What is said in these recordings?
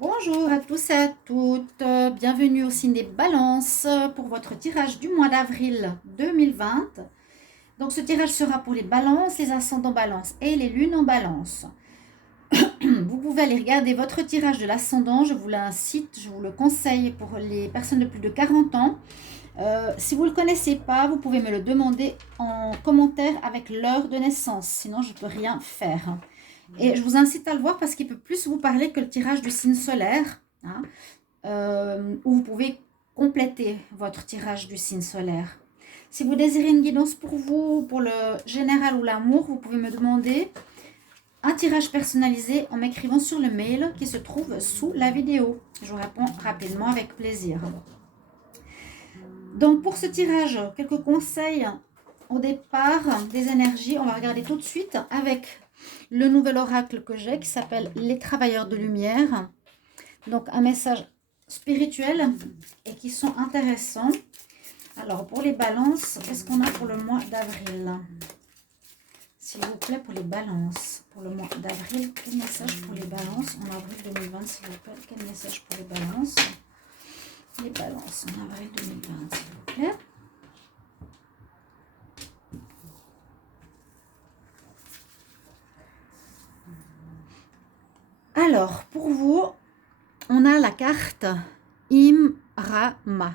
Bonjour à tous et à toutes, bienvenue au signe des balances pour votre tirage du mois d'avril 2020. Donc ce tirage sera pour les balances, les ascendants balance et les lunes en balance. Vous pouvez aller regarder votre tirage de l'ascendant, je vous l'incite, je vous le conseille pour les personnes de plus de 40 ans. Si vous ne le connaissez pas, vous pouvez me le demander en commentaire avec l'heure de naissance, sinon je ne peux rien faire. Et je vous incite à le voir parce qu'il peut plus vous parler que le tirage du signe solaire, hein, où vous pouvez compléter votre tirage du signe solaire. Si vous désirez une guidance pour vous, pour le général ou l'amour, vous pouvez me demander un tirage personnalisé en m'écrivant sur le mail qui se trouve sous la vidéo. Je vous réponds rapidement avec plaisir. Donc pour ce tirage, quelques conseils au départ des énergies. On va regarder tout de suite avec le nouvel oracle que j'ai qui s'appelle les travailleurs de lumière. Donc un message spirituel et qui sont intéressants. Alors pour les balances, qu'est-ce qu'on a pour le mois d'avril? S'il vous plaît, pour les balances, pour le mois d'avril, quel message pour les balances en avril 2020, s'il vous plaît? Quel message pour les balances? Les balances en avril 2020, s'il vous plaît. Alors, pour vous, on a la carte Imrama.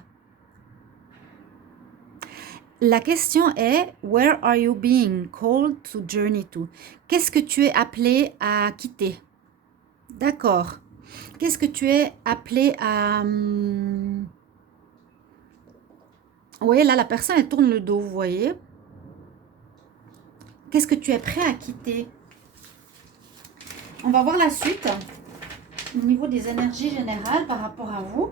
La question est, where are you being called to journey to? Qu'est-ce que tu es appelé à quitter? D'accord. Qu'est-ce que tu es appelé à... Oui, là, la personne, elle tourne le dos, vous voyez. Qu'est-ce que tu es prêt à quitter? On va voir la suite au niveau des énergies générales par rapport à vous.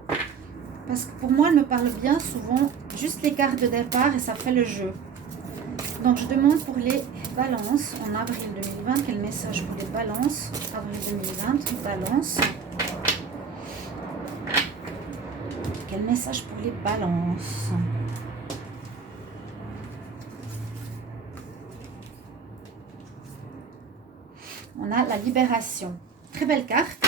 Parce que pour moi, elle me parle bien souvent juste les cartes de départ et ça fait le jeu. Donc, je demande pour les balances en avril 2020. Quel message pour les balances? Avril 2020, balance. Quel message pour les balances? On a la libération. Très belle carte.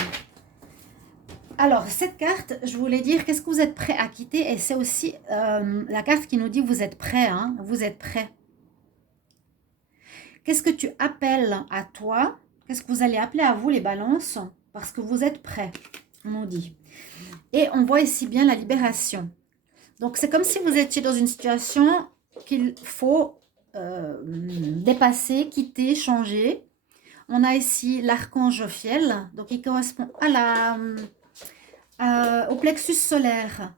Alors, cette carte, je voulais dire, qu'est-ce que vous êtes prêt à quitter? Et c'est aussi la carte qui nous dit, vous êtes prêt, hein? Vous êtes prêt. Qu'est-ce que tu appelles à toi? Qu'est-ce que vous allez appeler à vous, les balances? Parce que vous êtes prêts, on nous dit. Et on voit ici bien la libération. Donc, c'est comme si vous étiez dans une situation qu'il faut dépasser, quitter, changer. On a ici l'archange Ophiel, donc il correspond à au plexus solaire.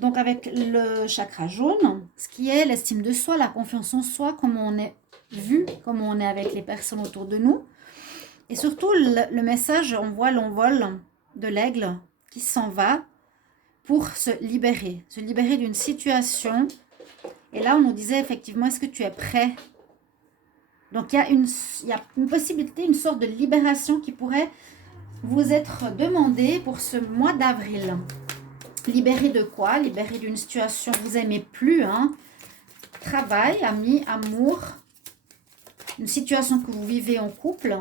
Donc, avec le chakra jaune, ce qui est l'estime de soi, la confiance en soi, comment on est vu, comment on est avec les personnes autour de nous. Et surtout, le message, on voit l'envol de l'aigle qui s'en va pour se libérer d'une situation. Et là, on nous disait effectivement, est-ce que tu es prêt? Donc, il y a une possibilité, une sorte de libération qui pourrait vous être demandée pour ce mois d'avril. Libéré de quoi? Libéré d'une situation que vous n'aimez plus, hein? Travail, amis, amour, une situation que vous vivez en couple.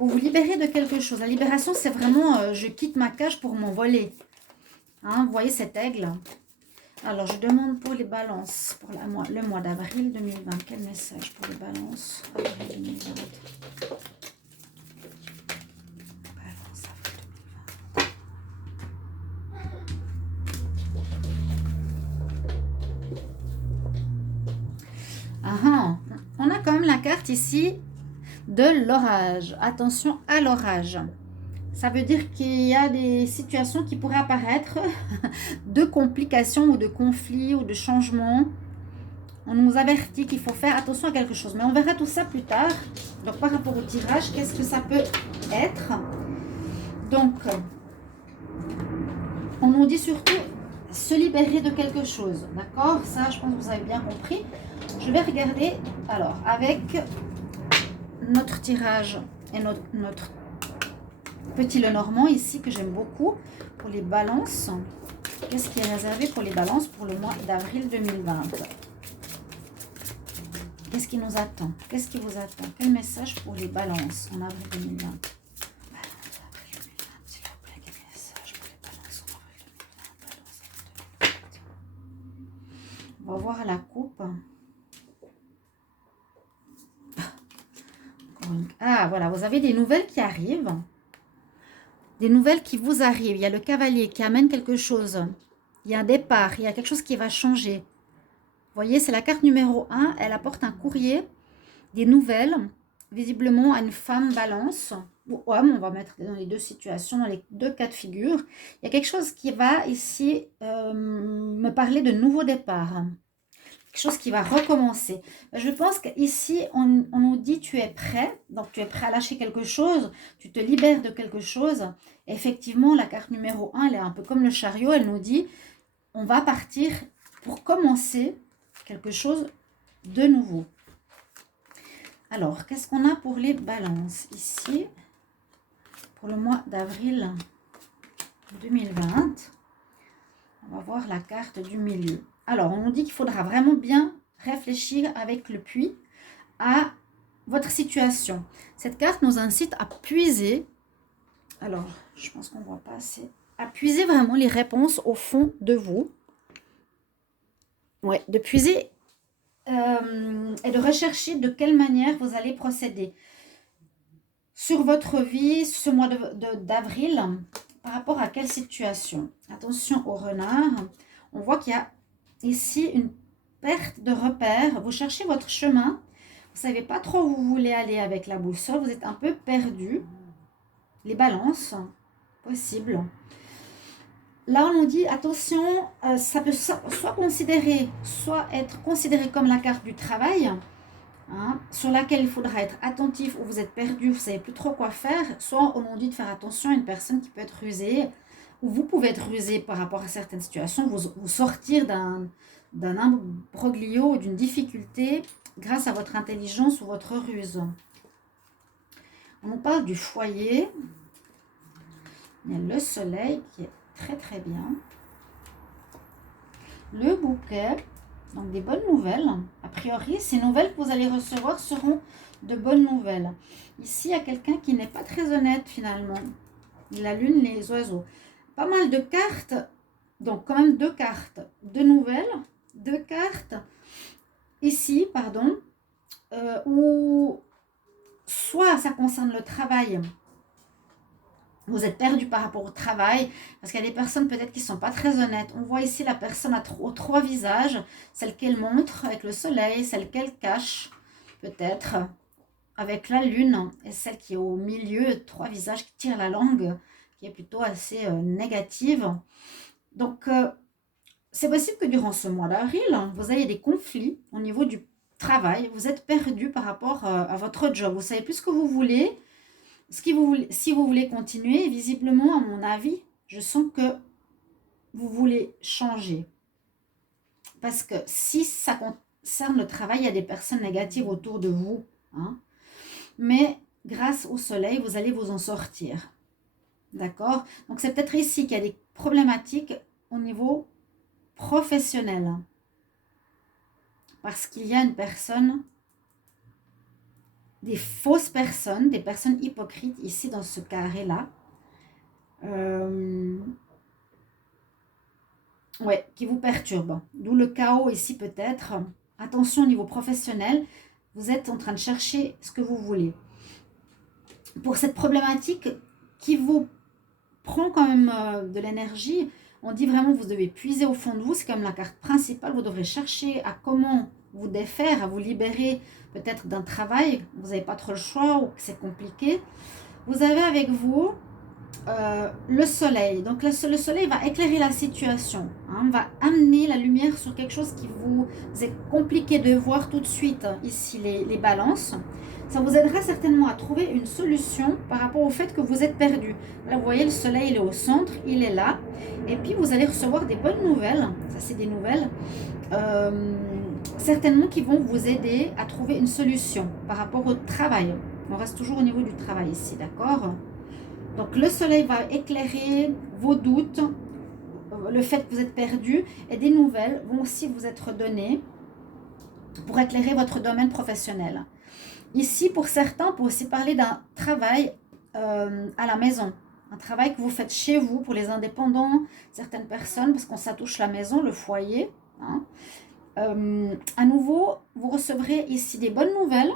Vous vous libérez de quelque chose. La libération, c'est vraiment je quitte ma cage pour m'envoler. Hein, vous voyez cet aigle? Alors, je demande pour les balances, pour le mois d'avril 2020. Quel message pour les balances? Avril 2020. Balance, avril 2020. Ah, on a quand même la carte ici de l'orage. Attention à l'orage. Ça veut dire qu'il y a des situations qui pourraient apparaître de complications ou de conflits ou de changements. On nous avertit qu'il faut faire attention à quelque chose. Mais on verra tout ça plus tard. Donc, par rapport au tirage, qu'est-ce que ça peut être? Donc, on nous dit surtout se libérer de quelque chose. D'accord? Ça, je pense que vous avez bien compris. Je vais regarder, alors, avec notre tirage et notre petit Lenormand ici que j'aime beaucoup pour les balances. Qu'est-ce qui est réservé pour les balances pour le mois d'avril 2020? Qu'est-ce qui nous attend? Qu'est-ce qui vous attend? Quel message pour les balances en avril 2020? Balance, avril 2020, s'il vous plaît. va voir la coupe. Ah, voilà, vous avez des nouvelles qui arrivent. Des nouvelles qui vous arrivent. Il y a le cavalier qui amène quelque chose. Il y a un départ, il y a quelque chose qui va changer. Vous voyez, c'est la carte numéro 1. Elle apporte un courrier, des nouvelles, visiblement à une femme balance. Ou homme, on va mettre dans les deux situations, dans les deux cas de figure. Il y a quelque chose qui va ici me parler de nouveau départ. Quelque chose qui va recommencer. Je pense qu'ici, on nous dit tu es prêt. Donc, tu es prêt à lâcher quelque chose. Tu te libères de quelque chose. Et effectivement, la carte numéro 1, elle est un peu comme le chariot. Elle nous dit, on va partir pour commencer quelque chose de nouveau. Alors, qu'est-ce qu'on a pour les balances ici? Pour le mois d'avril 2020. On va voir la carte du milieu. Alors, on nous dit qu'il faudra vraiment bien réfléchir avec le puits à votre situation. Cette carte nous incite à puiser. Alors, je pense qu'on ne voit pas assez. À puiser vraiment les réponses au fond de vous. Ouais, de puiser et de rechercher de quelle manière vous allez procéder sur votre vie ce mois d'avril par rapport à quelle situation. Attention au renard. On voit qu'il y a ici une perte de repère. Vous cherchez votre chemin. Vous ne savez pas trop où vous voulez aller avec la boussole. Vous êtes un peu perdu. Les balances, possible. Là, on nous dit, attention, ça peut soit être considéré comme la carte du travail, hein, sur laquelle il faudra être attentif, ou vous êtes perdu, vous ne savez plus trop quoi faire. Soit on nous dit de faire attention à une personne qui peut être rusée, ou vous pouvez être rusé par rapport à certaines situations, vous sortir d'un imbroglio ou d'une difficulté grâce à votre intelligence ou votre ruse. On nous parle du foyer. Il y a le soleil qui est très très bien. Le bouquet, donc des bonnes nouvelles. A priori, ces nouvelles que vous allez recevoir seront de bonnes nouvelles. Ici, il y a quelqu'un qui n'est pas très honnête finalement. La lune, les oiseaux. Pas mal de cartes, donc quand même 2 cartes de nouvelles, 2 cartes ici, pardon, où soit ça concerne le travail. Vous êtes perdu par rapport au travail, parce qu'il y a des personnes peut-être qui ne sont pas très honnêtes. On voit ici la personne aux 3 visages, celle qu'elle montre avec le soleil, celle qu'elle cache peut-être avec la lune, et celle qui est au milieu, 3 visages qui tirent la langue, qui est plutôt assez négative. Donc, c'est possible que durant ce mois d'avril, vous ayez des conflits au niveau du travail. Vous êtes perdu par rapport à votre job. Vous ne savez plus ce que vous voulez. Si vous voulez continuer, visiblement, à mon avis, je sens que vous voulez changer. Parce que si ça concerne le travail, il y a des personnes négatives autour de vous. Hein. Mais grâce au soleil, vous allez vous en sortir. D'accord? Donc, c'est peut-être ici qu'il y a des problématiques au niveau professionnel. Parce qu'il y a une personne, des fausses personnes, des personnes hypocrites ici dans ce carré-là. Ouais, qui vous perturbent. D'où le chaos ici peut-être. Attention au niveau professionnel, vous êtes en train de chercher ce que vous voulez. Pour cette problématique qui vous prend quand même de l'énergie, on dit vraiment que vous devez puiser au fond de vous, c'est comme la carte principale, vous devrez chercher à comment vous défaire, à vous libérer peut-être d'un travail, vous n'avez pas trop le choix ou que c'est compliqué. Vous avez avec vous le soleil. Donc le soleil va éclairer la situation, hein, va amener la lumière sur quelque chose qui vous est compliqué de voir tout de suite, ici les balances. Ça vous aidera certainement à trouver une solution par rapport au fait que vous êtes perdu. Là, vous voyez, le soleil, il est au centre, il est là. Et puis, vous allez recevoir des bonnes nouvelles. Ça, c'est des nouvelles. Certainement qui vont vous aider à trouver une solution par rapport au travail. On reste toujours au niveau du travail ici, d'accord ? Donc, le soleil va éclairer vos doutes, le fait que vous êtes perdu. Et des nouvelles vont aussi vous être données pour éclairer votre domaine professionnel. Ici, pour certains, on peut aussi parler d'un travail à la maison. Un travail que vous faites chez vous pour les indépendants, certaines personnes, parce qu'on ça touche la maison, le foyer. Hein. À nouveau, vous recevrez ici des bonnes nouvelles.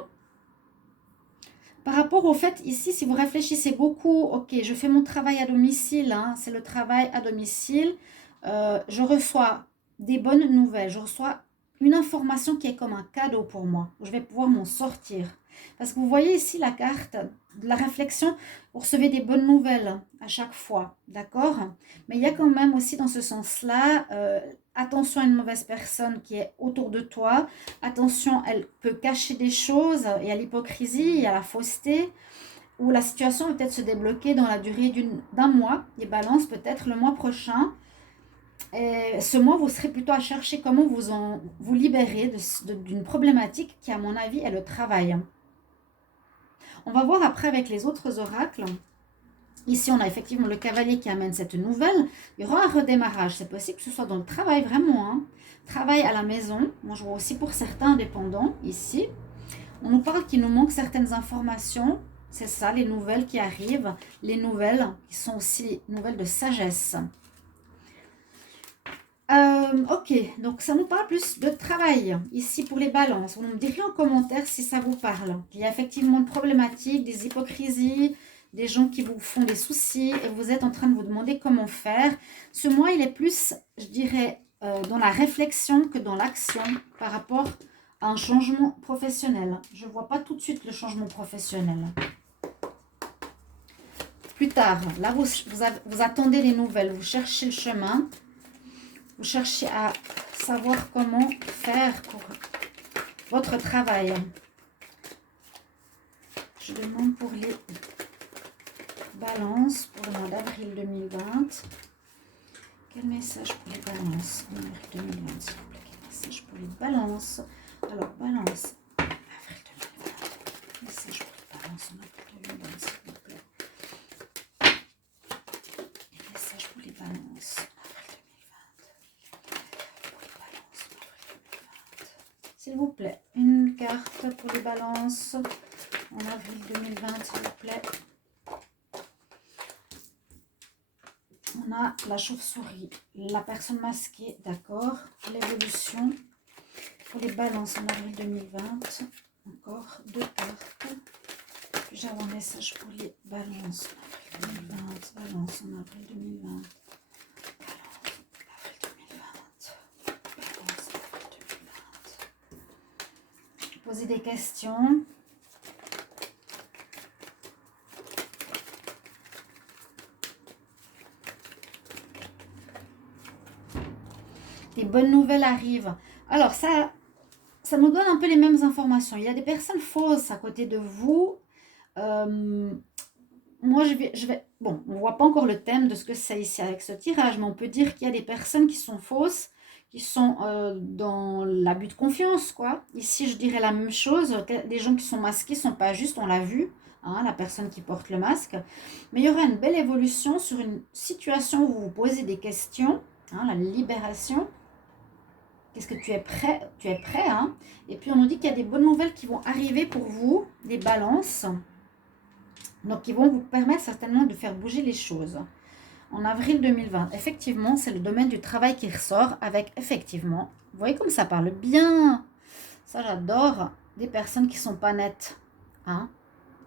Par rapport au fait, ici, si vous réfléchissez beaucoup, ok, je fais mon travail à domicile, hein, c'est le travail à domicile, je reçois des bonnes nouvelles, je reçois une information qui est comme un cadeau pour moi. Je vais pouvoir m'en sortir. Parce que vous voyez ici la carte de la réflexion, vous recevez des bonnes nouvelles à chaque fois, d'accord? Mais il y a quand même aussi dans ce sens-là, attention à une mauvaise personne qui est autour de toi. Attention, elle peut cacher des choses, il y a l'hypocrisie, il y a la fausseté, où la situation va peut-être se débloquer dans la durée d'un mois. Les balances peut-être le mois prochain. Et ce mois, vous serez plutôt à chercher comment vous libérer d'une problématique qui, à mon avis, est le travail. On va voir après avec les autres oracles. Ici, on a effectivement le cavalier qui amène cette nouvelle. Il y aura un redémarrage. C'est possible que ce soit dans le travail, vraiment. Hein. Travail à la maison. Moi, je vois aussi pour certains indépendants, ici. On nous parle qu'il nous manque certaines informations. C'est ça, les nouvelles qui arrivent. Les nouvelles qui sont aussi nouvelles de sagesse. Ok, donc ça nous parle plus de travail, ici pour les balances. Vous me direz en commentaire si ça vous parle. Il y a effectivement une problématique, des hypocrisies, des gens qui vous font des soucis et vous êtes en train de vous demander comment faire. Ce mois, il est plus, je dirais, dans la réflexion que dans l'action par rapport à un changement professionnel. Je ne vois pas tout de suite le changement professionnel. Plus tard, là, vous attendez les nouvelles, vous cherchez le chemin. Vous cherchez à savoir comment faire pour votre travail. Je demande pour les balances pour le mois d'avril 2020. Quel message pour les balances en avril 2020, s'il vous plaît? Quel message pour les balances? Alors, balance, avril 2020. Message pour les balances en avril 2020, s'il vous plaît. Message pour les balances. S'il vous plaît, une carte pour les balances en avril 2020, s'il vous plaît. On a la chauve-souris, la personne masquée, d'accord. L'évolution pour les balances en avril 2020. Encore deux cartes. Puis j'ai un message pour les balances en avril 2020. Balance en avril 2020. Poser des questions. Des bonnes nouvelles arrivent. Alors, ça nous donne un peu les mêmes informations. Il y a des personnes fausses à côté de vous. Moi, je vais... Bon, on ne voit pas encore le thème de ce que c'est ici avec ce tirage, mais on peut dire qu'il y a des personnes qui sont fausses, qui sont dans l'abus de confiance, quoi. Ici, je dirais la même chose. Les gens qui sont masqués ne sont pas justes, on l'a vu, hein, la personne qui porte le masque. Mais il y aura une belle évolution sur une situation où vous vous posez des questions, hein, la libération. Qu'est-ce que tu es prêt? Tu es prêt, hein? Et puis, on nous dit qu'il y a des bonnes nouvelles qui vont arriver pour vous, des balances. Donc, qui vont vous permettre certainement de faire bouger les choses. En avril 2020, effectivement, c'est le domaine du travail qui ressort avec, effectivement, vous voyez comme ça parle bien. Ça, j'adore. Des personnes qui ne sont pas nettes. Hein?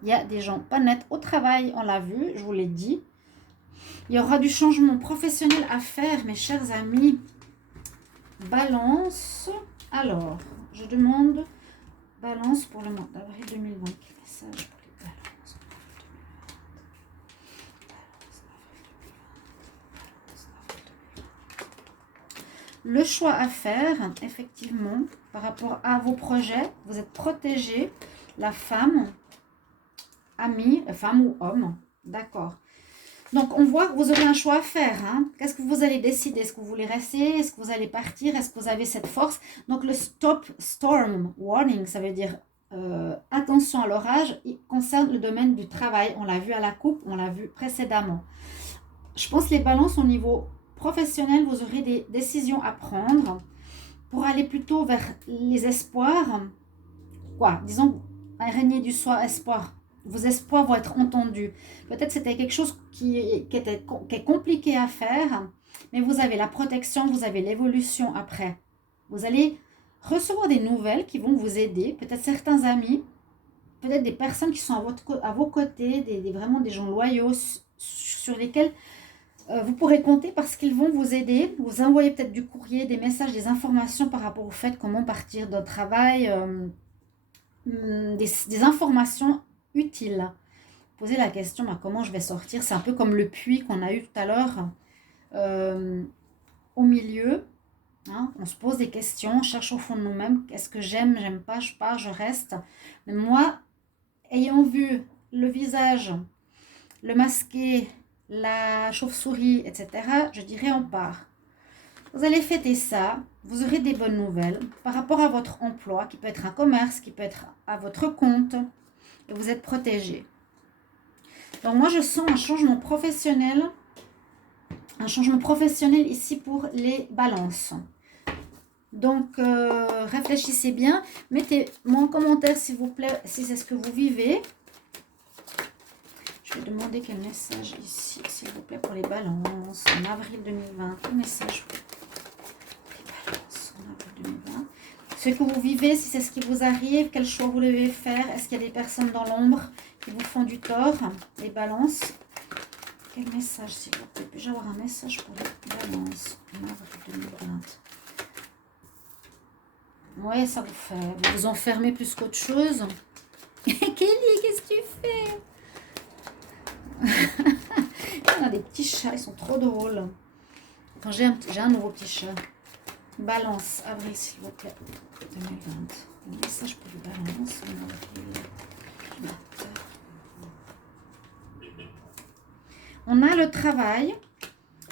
Il y a des gens pas nets au travail, on l'a vu, je vous l'ai dit. Il y aura du changement professionnel à faire, mes chers amis. Balance. Alors, je demande balance pour le mois d'avril 2020. Quel message pour les balances? Le choix à faire, effectivement, par rapport à vos projets, vous êtes protégé, la femme, amie, femme ou homme, d'accord. Donc, on voit que vous aurez un choix à faire. Hein. Qu'est-ce que vous allez décider? Est-ce que vous voulez rester? Est-ce que vous allez partir? Est-ce que vous avez cette force? Donc, le stop storm warning, ça veut dire attention à l'orage, il concerne le domaine du travail. On l'a vu à la coupe, on l'a vu précédemment. Je pense que les balances au niveau professionnel, vous aurez des décisions à prendre pour aller plutôt vers les espoirs. Quoi? Disons, un régner du soi, espoir. Vos espoirs vont être entendus. Peut-être c'était quelque chose qui est compliqué à faire, mais vous avez la protection, vous avez l'évolution après. Vous allez recevoir des nouvelles qui vont vous aider, peut-être certains amis, peut-être des personnes qui sont à vos côtés, vraiment des gens loyaux sur lesquels vous pourrez compter parce qu'ils vont vous aider, vous envoyer peut-être du courrier, des messages, des informations par rapport au fait comment partir d'un travail, des informations utiles. Posez la question, bah, comment je vais sortir? C'est un peu comme le puits qu'on a eu tout à l'heure au milieu. Hein, on se pose des questions, on cherche au fond de nous-mêmes, qu'est-ce que j'aime, j'aime pas, je pars, je reste. Mais moi, ayant vu le visage, le masqué, la chauve-souris, etc., je dirais on part. Vous allez fêter ça, vous aurez des bonnes nouvelles par rapport à votre emploi, qui peut être un commerce, qui peut être à votre compte, et vous êtes protégé. Donc moi, je sens un changement professionnel ici pour les balances. Donc, réfléchissez bien. Mettez-moi en commentaire, s'il vous plaît, si c'est ce que vous vivez. Je vais demander quel message ici, s'il vous plaît, pour les balances. En avril 2020, quel message pour les balances en avril 2020. Ce que vous vivez, si c'est ce qui vous arrive, quel choix vous devez faire. Est-ce qu'il y a des personnes dans l'ombre qui vous font du tort? Les balances. Quel message, s'il vous plaît? Puis-je avoir un message pour les balances en avril 2020? Ouais, ça vous fait. Vous vous enfermez plus qu'autre chose. Kelly, qu'est-ce que tu fais? On a des petits chats, ils sont trop drôles. Quand j'ai un nouveau petit chat. Balance, avril, s'il vous plaît. 2020. Un message pour les balances. On a le travail.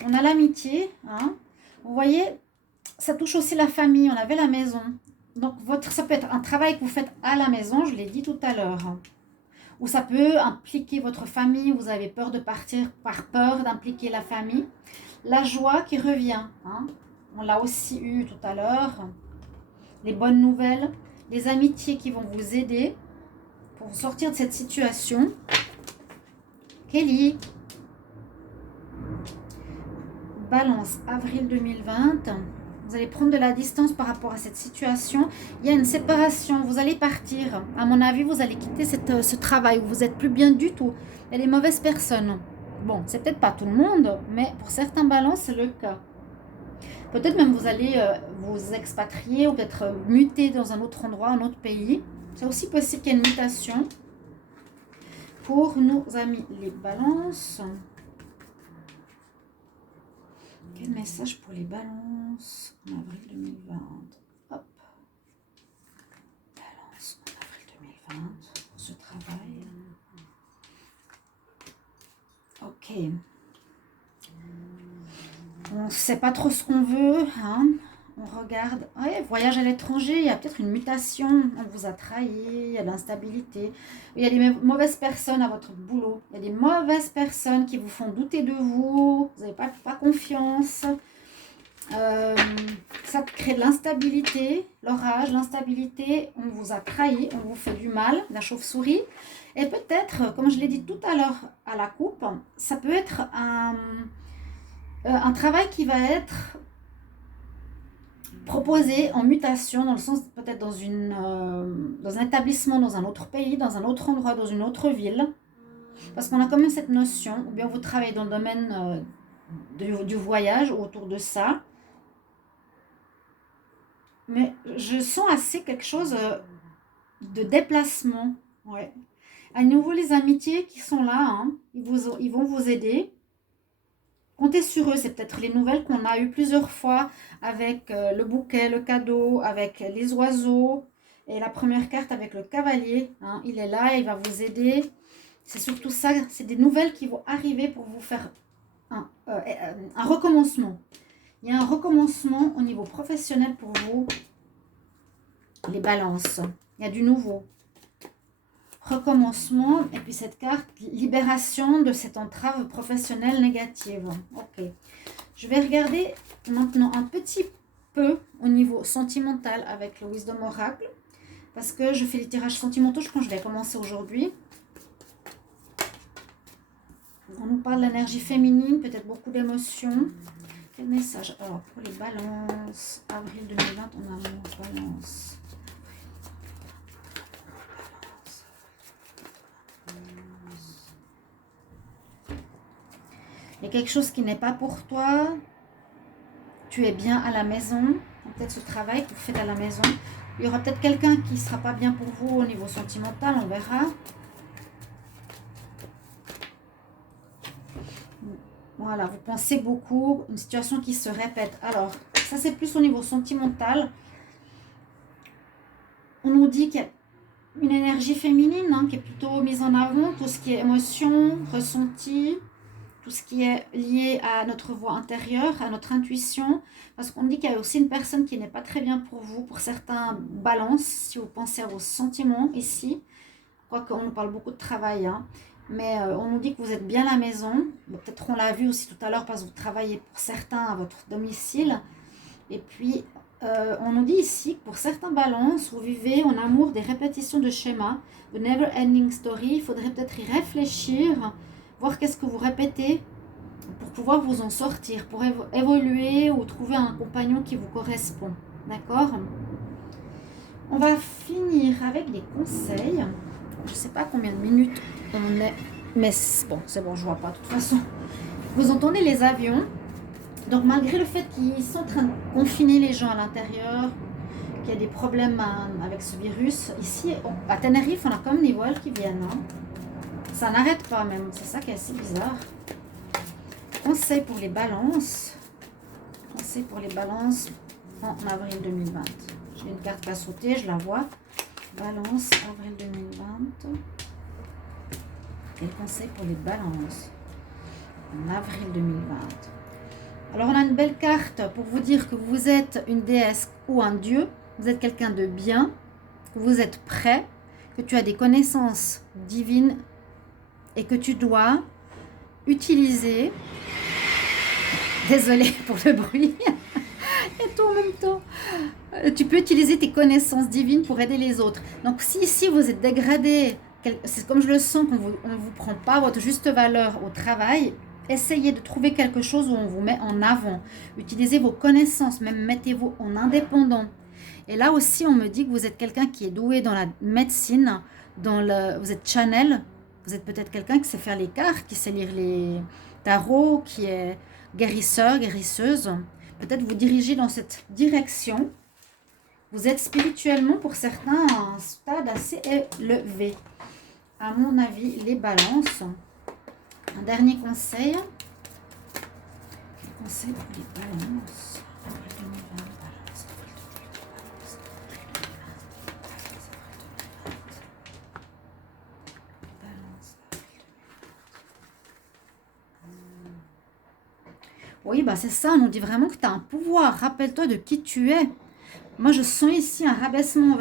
On a l'amitié. Hein. Vous voyez, ça touche aussi la famille. On avait la maison. Donc, ça peut être un travail que vous faites à la maison, je l'ai dit tout à l'heure. Ou ça peut impliquer votre famille, vous avez peur de partir par peur d'impliquer la famille. La joie qui revient, hein. On l'a aussi eu tout à l'heure. Les bonnes nouvelles, les amitiés qui vont vous aider pour sortir de cette situation. Kelly. Balance, avril 2020. Vous allez prendre de la distance par rapport à cette situation. Il y a une séparation. Vous allez partir. À mon avis, vous allez quitter ce travail où vous n'êtes plus bien du tout. Il y a des mauvaises personnes. Bon, c'est peut-être pas tout le monde, mais pour certains balances, c'est le cas. Peut-être même vous allez vous expatrier ou peut-être muter dans un autre endroit, un autre pays. C'est aussi possible qu'il y ait une mutation. Pour nos amis les balances. Quel message pour les balances en avril 2020? Hop. Balance en avril 2020 pour ce travail. Ok. On ne sait pas trop ce qu'on veut. Hein. On regarde. Ouais, voyage à l'étranger, il y a peut-être une mutation. On vous a trahi, il y a de l'instabilité. Il y a des mauvaises personnes à votre boulot. Il y a des mauvaises personnes qui vous font douter de vous. Vous n'avez pas confiance. Ça crée de l'instabilité, l'orage, l'instabilité. On vous a trahi, on vous fait du mal, la chauve-souris. Et peut-être, comme je l'ai dit tout à l'heure à la coupe, ça peut être un travail qui va être proposé en mutation, dans le sens peut-être dans un établissement, dans un autre pays, dans un autre endroit, dans une autre ville. Parce qu'on a quand même cette notion, ou bien vous travaillez dans le domaine du voyage ou autour de ça. Mais je sens assez quelque chose de déplacement. Ouais. À nouveau, les amitiés qui sont là, hein, ils vont vous aider. Comptez sur eux, c'est peut-être les nouvelles qu'on a eues plusieurs fois avec le bouquet, le cadeau, avec les oiseaux. Et la première carte avec le cavalier, hein, il est là, il va vous aider. C'est surtout ça, c'est des nouvelles qui vont arriver pour vous faire un recommencement. Il y a un recommencement au niveau professionnel pour vous, les balances. Il y a du nouveau. Recommencement, et puis cette carte, libération de cette entrave professionnelle négative. Ok. Je vais regarder maintenant un petit peu au niveau sentimental avec le Wisdom Oracle, parce que je fais les tirages sentimentaux, je pense que je vais commencer aujourd'hui. On nous parle de l'énergie féminine, peut-être beaucoup d'émotions. Quel message? Alors, pour les balances, avril 2020, on a amour, balance. Il y a quelque chose qui n'est pas pour toi. Tu es bien à la maison. Peut-être ce travail que vous faites à la maison. Il y aura peut-être quelqu'un qui ne sera pas bien pour vous au niveau sentimental, on verra. Voilà, vous pensez beaucoup, une situation qui se répète. Alors, ça c'est plus au niveau sentimental. On nous dit qu'il y a une énergie féminine qui est plutôt mise en avant, tout ce qui est émotion, ressenti, tout ce qui est lié à notre voix intérieure, à notre intuition. Parce qu'on dit qu'il y a aussi une personne qui n'est pas très bien pour vous, pour certains balances, si vous pensez à vos sentiments ici. Quoique on nous parle beaucoup de travail, mais on nous dit que vous êtes bien à la maison. Peut-être on l'a vu aussi tout à l'heure parce que vous travaillez pour certains à votre domicile. Et puis, on nous dit ici que pour certains balances, vous vivez en amour des répétitions de schémas, de never ending story. Il faudrait peut-être y réfléchir, voir qu'est-ce que vous répétez pour pouvoir vous en sortir, pour évoluer ou trouver un compagnon qui vous correspond. D'accord? On va finir avec les conseils. Je ne sais pas combien de minutes on est, mais bon, c'est bon, je ne vois pas de toute façon. Vous entendez les avions. Donc malgré le fait qu'ils sont en train de confiner les gens à l'intérieur, qu'il y a des problèmes avec ce virus, ici à Tenerife, on a comme des voiles qui viennent. Ça n'arrête pas même, c'est ça qui est assez bizarre. Conseil pour les balances. Conseil pour les balances en avril 2020. J'ai une carte qui a sauté, je la vois. Balance, avril 2020. Quel conseil pour les balances en avril 2020? Alors, on a une belle carte pour vous dire que vous êtes une déesse ou un dieu. Vous êtes quelqu'un de bien, que vous êtes prêt, que tu as des connaissances divines et que tu dois utiliser... Désolée pour le bruit. Et tout en même temps. Tu peux utiliser tes connaissances divines pour aider les autres. Donc, si ici vous êtes dégradé, c'est comme je le sens qu'on ne vous prend pas votre juste valeur au travail, essayez de trouver quelque chose où on vous met en avant. Utilisez vos connaissances, même mettez-vous en indépendant. Et là aussi, on me dit que vous êtes quelqu'un qui est doué dans la médecine, vous êtes channel, vous êtes peut-être quelqu'un qui sait faire les cartes, qui sait lire les tarots, qui est guérisseur, guérisseuse. Peut-être vous dirigez dans cette direction. Vous êtes spirituellement, pour certains, à un stade assez élevé. À mon avis, les balances. Un dernier conseil. Quel conseil pour les balances? Oui, bah c'est ça, on nous dit vraiment que tu as un pouvoir. Rappelle-toi de qui tu es. Moi, je sens ici un rabaissement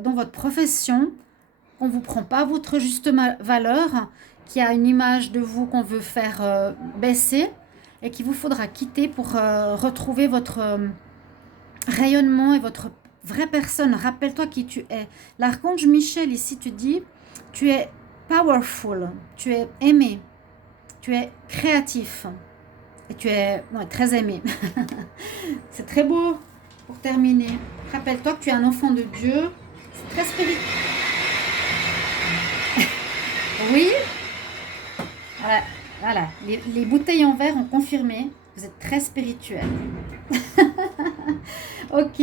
dans votre profession. On ne vous prend pas votre juste valeur, qu'il y a une image de vous qu'on veut faire baisser et qu'il vous faudra quitter pour retrouver votre rayonnement et votre vraie personne. Rappelle-toi qui tu es. L'archange Michel, ici, tu dis, tu es powerful, tu es aimé, tu es créatif. Et tu es très aimé. C'est très beau pour terminer. Rappelle-toi que tu es un enfant de Dieu. C'est très spirituel. Oui. Voilà. Les bouteilles en verre ont confirmé. Vous êtes très spirituel. Ok.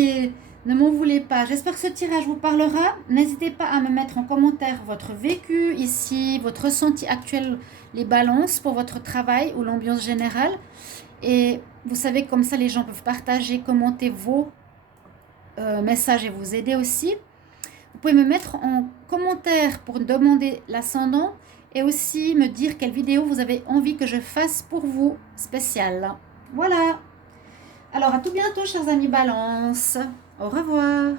Ne m'en voulez pas. J'espère que ce tirage vous parlera. N'hésitez pas à me mettre en commentaire votre vécu ici, votre ressenti actuel, les balances pour votre travail ou l'ambiance générale. Et vous savez, comme ça, les gens peuvent partager, commenter vos messages et vous aider aussi. Vous pouvez me mettre en commentaire pour demander l'ascendant et aussi me dire quelle vidéo vous avez envie que je fasse pour vous spéciale. Voilà. Alors, à tout bientôt, chers amis Balance. Au revoir.